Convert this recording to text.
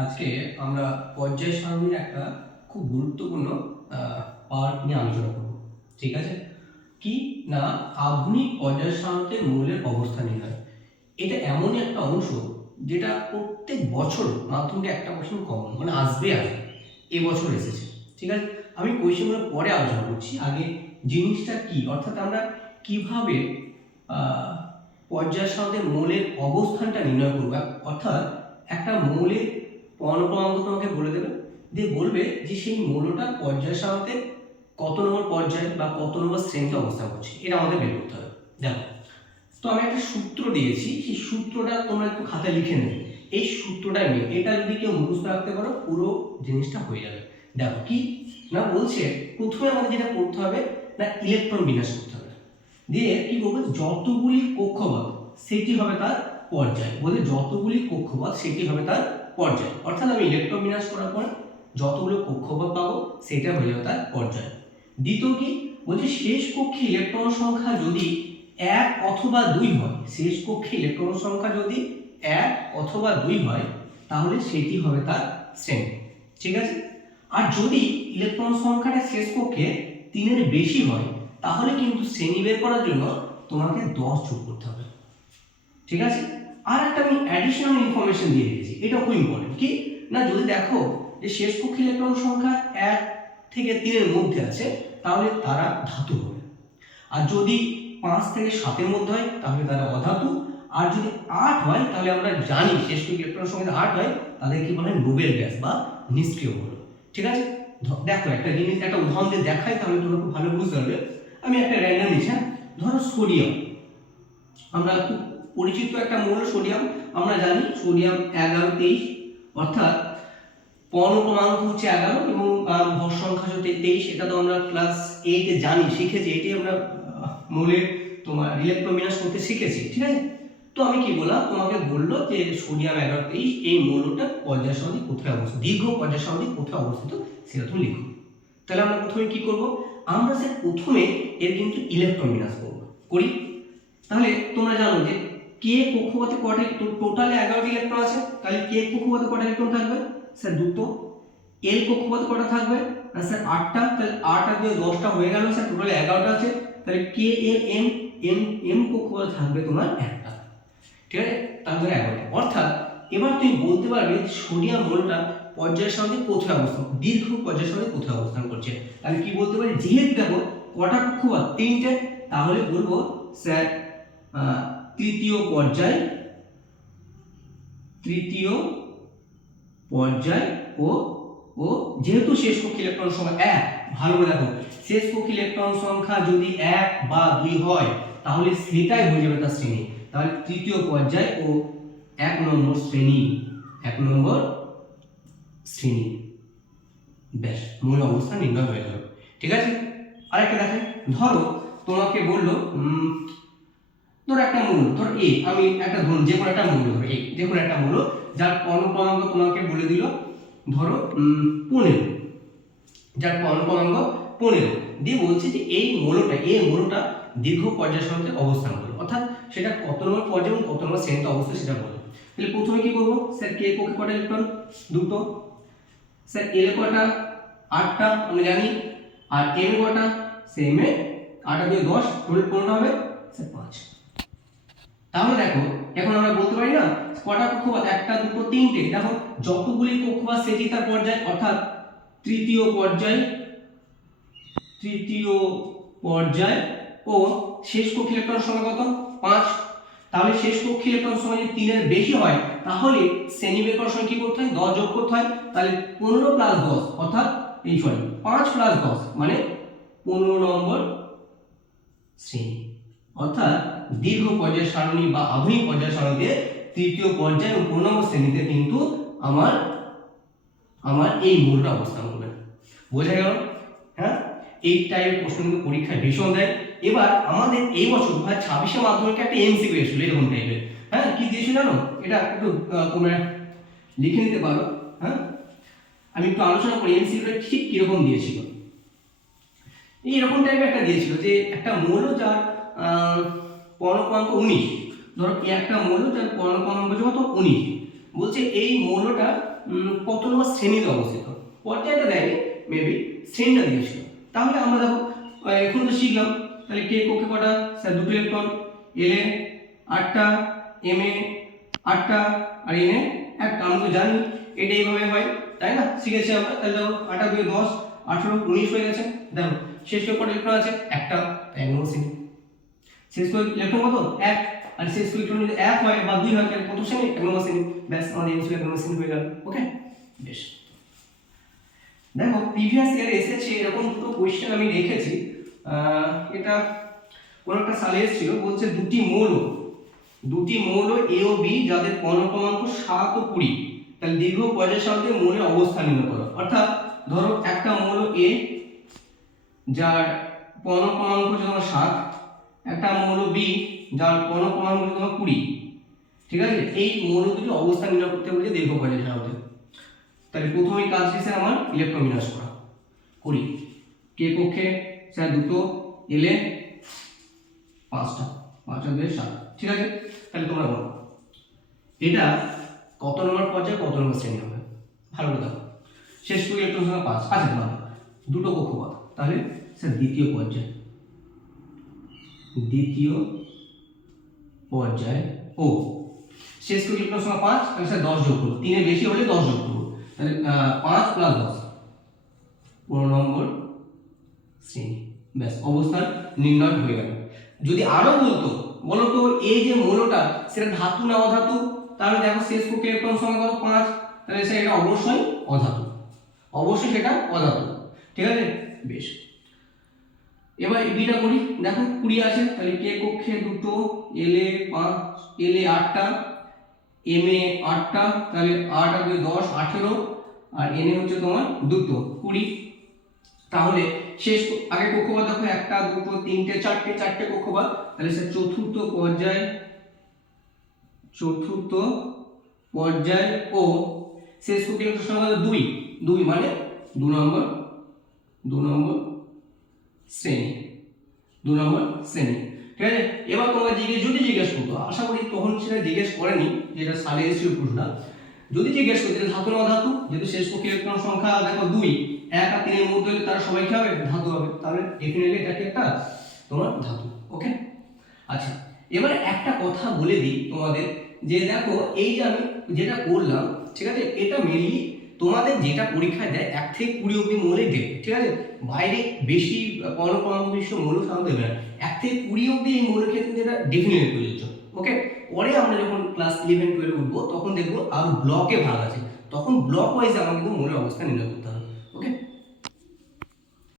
আজকে আমরা পর্যায় সারণীর একটা খুব গুরুত্বপূর্ণ পার্ট নিয়ে আলোচনা করব। ঠিক আছে? কি না, আধুনিক পর্যায় সারণীতে মৌলের অবস্থান নির্ণয়। এটা এমনই একটা অংশ যেটা প্রত্যেক বছর মাধ্যমিকে একটা কোশ্চেন কমন মানে আসবে। এবছর এসেছে। ঠিক আছে, আমি কোশ্চেনগুলো পরে আলোচনা করছি। আগে জিনিসটা কি, অর্থাৎ আমরা কিভাবে পর্যায় সারণীতে মৌলের অবস্থানটা নির্ণয় করব। অর্থাৎ একটা মৌলের পর্ণক্রমাঙ্ক তোমাকে বলে দেবে, দিয়ে বলবে যে সেই মৌলটা পর্যায় সারণীতে কত নম্বর পর্যায় বা কত নম্বর শ্রেণীতে অবস্থান করছে, এটা আমাদের বের করতে হবে। দেখো, তো আমি একটা সূত্র দিয়েছি, সেই সূত্রটা তোমরা একটু খাতায় লিখে নেবে। এই সূত্রটা নিয়ে এটা যদি কেউ মুখস্থ রাখতে পারো, পুরো জিনিসটা হয়ে যাবে। দেখো কি না বলছে, প্রথমে আমাদের যেটা করতে হবে না, ইলেকট্রন বিন্যাস করতে হবে। দিয়ে কি বলবো, যতগুলি কক্ষপথ সেটি হবে তার পর্যায়। বলে যতগুলি কক্ষপথ সেটি হবে তার পর্যায়। অর্থাৎ আমি ইলেকট্রন বিন্যাস করার পর যতগুলো কক্ষপথ পাবো সেটা হয়ে যাবে তার পর্যায়। দ্বিতীয় কি বলছে, শেষ কক্ষে ইলেকট্রন সংখ্যা যদি 1 অথবা 2 হয়, শেষ কক্ষে ইলেকট্রন সংখ্যা যদি 1 অথবা 2 হয়, তাহলে সেটি হবে তার শ্রেণী। ঠিক আছে, আর যদি ইলেকট্রন সংখ্যাটা শেষ কক্ষে 3 এর বেশি হয়, তাহলে কিন্তু শ্রেণী বের করার জন্য তোমাকে 10 যোগ করতে হবে। ঠিক আছে, আর একটা আমি অ্যাডিশনাল ইনফরমেশন দিয়ে রেখেছি, এটা খুব ইম্পর্টেন্ট। কি না, যদি দেখো যে শেষ কক্ষে ইলেকট্রন সংখ্যা 1 থেকে 3 এর মধ্যে আছে, তাহলে তারা ধাতু হবে। আর যদি 5 থেকে 7 এর মধ্যে হয়, তাহলে তারা অধাতু। আর যদি 8 হয়, তাহলে আমরা জানি শেষ কক্ষে ইলেকট্রন সংখ্যা 8 হয়, তাদের কি বলে নোবেল গ্যাস বা নিষ্ক্রিয় মৌল। ঠিক আছে, দেখো একটা জিনিস, একটা উদাহরণ দিয়ে দেখাই, তাহলে তোমরা খুব ভালো বুঝতে পারবে। আমি একটা র্যান্ডম নিচ্ছি। ধরো সোডিয়াম, আমরা খুব পরিচিত একটা মৌল সোডিয়াম। আমরা জানি সোডিয়াম 11 23, অর্থাৎ পর্ণক্রমাঙ্ক হচ্ছে 11 এবং ভর সংখ্যা হচ্ছে 23। এটা তো আমরা ক্লাস 8 এ জানি, শিখেছি। এটাই আমরা মৌলের তোমার ইলেকট্রন বিন্যাস করতে শিখেছি। ঠিক আছে, তো আমি কি বললাম, তোমাকে বললো যে সোডিয়াম 11 23 এই মৌলটা পর্যায় সারণী কোথায় অবস্থিত, দীর্ঘ পর্যায় সারণী কোথায় অবস্থিত সেটা তুমি লিখো। তাহলে আমরা প্রথমে কি করব, আমরা স্যার প্রথমে এর কিন্তু ইলেকট্রন বিন্যাস করি। তাহলে তোমরা জানো যে কে কক্ষপথে কটা, টোটালে 11টি ইলেকট্রন আছে, তাহলে কে কক্ষপথে কটা ইলেকট্রন থাকবে স্যার দুটো। এল কক্ষপথে কটা থাকবে না স্যার 8টা, তাহলে 8 আর 2 10টা হয়ে গেল স্যার, টোটালে 11টা আছে। তাহলে কে এল এম এম এম কক্ষপথে থাকবে তোমার একটা। ঠিক আছে, তাহলে 11টা। অর্থাৎ এবার তুমি বলতে পারবে সোডিয়াম মৌলটা পর্যায় সারণীতে কোথায় অবস্থান, দীর্ঘ পর্যায় সারণীতে কোথায় অবস্থান করছে। তাহলে কি বলতে পারি, যেহেতু দেখো কটা কক্ষপথ 3টে, তাহলে বলবো স্যার তৃতীয় পর্যায় ও যেহেতু শেষ কক্ষে ইলেকট্রন সংখ্যা 1, ভালো করে দেখো, শেষ কক্ষে ইলেকট্রন সংখ্যা যদি 1 বা 2 হয়, তাহলে সেটাই হয়ে যাবে তার শ্রেণী। তাহলে তৃতীয় পর্যায় ও 1 নম্বর শ্রেণী, ব্যাস মূল অবস্থা নির্ণয় হয়ে গেল। ঠিক আছে, আরেকটা দেখাই। ধরো তোমাকে বললো ধরো একটা মৌল, ধরো এ, আমি একটা ধরুন যে কোনো একটা মৌল, ধরো এ, যে কোনো একটা মৌল যার পর্ণক্রমাঙ্ক তোমাকে বলে দিল ধরো 15, যার পর্ণক্রমাঙ্ক 15, দিয়ে বলছে যে এই মৌলটা দীর্ঘ পর্যায় সারণীতে অবস্থান করবে, অর্থাৎ সেটা কত নম্বর পর্যায় এবং কত নম্বর শ্রেণীতে অবস্থা সেটা বলে। তাহলে প্রথমে কি করবো স্যার, কে কক্ষে কটা ইলেকট্রন দুটো, স্যার এল কটা 8টা আমরা জানি, আর এম কটা সেম এ 8 আর 2 10, টোটাল 15 হবে স্যার 5। তাহলে দেখো এখন আমরা বলতে পারি না কটা কক্ষপথ, 1টা 2টো 3টে। দেখো যতগুলি কক্ষপথ সেটি তার পর্যায়, অর্থাৎ তৃতীয় পর্যায় ও শেষ কক্ষে ইলেকট্রন সংখ্যা কত 5। তাহলে শেষ কক্ষে ইলেকট্রন সংখ্যা যদি 3 এর বেশি হয়, তাহলে শ্রেণী বের করার সময় কি করতে হয়, 10 যোগ করতে হয়। তাহলে 15 প্লাস 10 অর্থাৎ 5 প্লাস 10 মানে 15 নম্বর শ্রেণী। অর্থাৎ দীর্ঘ পর্যায় সারণী বা আধুনিক পর্যায় সারণীতে তৃতীয় পর্যায় ও 15 নম্বর শ্রেণীতে কিন্তু আমার এই মৌলটা অবস্থান করবে। বোঝা গেল? হ্যাঁ, এই টাইপের প্রশ্ন কিন্তু পরীক্ষায় ভীষণ দেয়। এবার আমাদের এই বছর 2026 মাধ্যমিকে একটা এমসিকিউ এসেছিল এরকম টাইপের। হ্যাঁ, কি দিয়েছিল জানো, এটা একটু তোমরা লিখে নিতে পারো। হ্যাঁ, আমি একটু আলোচনা করি এমসিকিউটা ঠিক কিরকম দিয়েছিল। এইরকম টাইপের একটা দিয়েছিল যে একটা মৌল যার পর্ণক্রমাঙ্ক 19, ধরো একটা মৌল যার পর্ণক্রমাঙ্ক কত 19, বলছে এই মৌলটা কত নম্বর শ্রেণীতে অবস্থিত, পর্যায়টা দেয়নি, মেবি শ্রেণীটা দিয়েছিল। তাহলে আমরা দেখো এখন তো শিখলাম, তাহলে কে কক্ষে কটা, স্যার দুটো ইলেকট্রন, এল এ 8টা, এম এ 8টা, আর এন এ 1টা। আমরা তো জানি এটা এইভাবে হয়, তাই না, শিখেছি আমরা। তাহলে দেখো 8 2 10 18 19 হয়ে গেছে। দেখো শেষ কটা ইলেকট্রন আছে, একটা, তাই নম্বর শ্রেণী। শেষ ইলেকট্রন কত, 1, আর শেষ ইলেকট্রন যদি 1 হয় বা 2 হয় তাহলে কত শ্রেণী, 1 নম্বর শ্রেণী। ব্যাস, আমাদের এনসিএল 1 নম্বর শ্রেণী হয়ে গেল। ওকে, বেশ। দেখো প্রিভিয়াস ইয়ার এসেছে এরকম দুটো কোশ্চেন আমি রেখেছি, এটা কোন একটা সালে এসেছিল, বলছে দুটি মৌল এ ও বি যাদের পরমাণু 7 ও 20, তাহলে দীর্ঘ পর্যায় সাপেক্ষে মৌলের অবস্থান নির্ণয় করো। অর্থাৎ ধরো একটা মৌল এ যার পরমাণু হচ্ছে তোমার 7, একটা মৌল বি যার পরমাণু হচ্ছে তোমার 20, ঠিক আছে। এই মৌল দুটির অবস্থান নির্ণয় করতে বলছে দীর্ঘ পর্যায় সাপেক্ষে। তাহলে প্রথমেই কাজ শেষে আমার ইলেকট্রন বিন্যাস করি। কে কক্ষে স্যার দুটো, এলে 5টা, 5 আর 2 7, ঠিক আছে। তাহলে তোমরা বলো এটা কত নম্বর পর্যায়ে কত নম্বর শ্রেণী হবে, ভালো করে দেখো। শেষ করে ইলেকট্রন সংখ্যা 5 আছে, মানে দুটো কক্ষপথ, তাহলে স্যার দ্বিতীয় পর্যায় ও শেষ করে ইলেকট্রন সংখ্যা 5, তাহলে স্যার 10 যোগ করব, 3 এর বেশি হলে 10 যোগ করব, তাহলে 5 + 10 15 নম্বর শ্রেণী। ব্যাস, অবস্থান নির্ণয় হয়ে গেল। যদি আরো বলো তো এই যে মৌলটা সেটা ধাতু না অধাতু, তাহলে দেখো শেষ কক্ষে ইলেকট্রন সংখ্যা কত, 5, তাহলে সেটা অবশ্যই অধাতু, অবশ্যই সেটা অধাতু, ঠিক আছে। বেশ, এবার বিটা করি। দেখো 20 আছে, তাহলে কে কক্ষে দুটো, এলে 5, এলে 8টা, এম এ 8টা, তাহলে 8 আর 2 10 18, আর এন এ হচ্ছে তোমার দুটো 20। তাহলে শেষ আগে কক্ষপথ দেখো, একটা দুটো তিনটে চারটে কক্ষপথ, তাহলে স্যার চতুর্থ পর্যায় ও শেষ কক্ষে ইলেকট্রন সংখ্যা 2 মানে 2 নম্বর শ্রেণী, 2 নম্বর শ্রেণী, ঠিক আছে। এবার তোমরা জিজ্ঞেস করতো, আশা করি তখন সেটা জিজ্ঞেস করেনি, যেটা সালে এসেছিল প্রশ্নটা, যদি জিজ্ঞেস করতে ধাতু না ধাতু, যেহেতু শেষ কক্ষে ইলেকট্রন সংখ্যা দেখো 2, 1 আর 3 এর মধ্যে হলে তারা সবাই কি হবে, ধাতু হবে, তাহলে ডেফিনেটলি এটা কি একটা তোমার ধাতু। ওকে, আচ্ছা, এবারে একটা কথা বলে দিই তোমাদের, যে দেখো এই যে আমি যেটা করলাম, ঠিক আছে, এটা মেনলি তোমাদের যেটা পরীক্ষায় দেয় 1 থেকে 20 অবধি মৌলের দেবে, ঠিক আছে। বাইরে বেশি পরমাণু বিশিষ্ট মৌল সাধারণত দেবে না, 1 থেকে 20 অবধি এই মৌলের ক্ষেত্রে যেটা ডেফিনেটলি প্রযোজ্য। ওকে, পরে আমরা যখন ক্লাস 11 12 উঠবো তখন দেখবো আরো ব্লকে ভাগ আছে, তখন ব্লক ওয়াইজ আমাকে কিন্তু মৌলের অবস্থা নির্ণয় করতে হবে।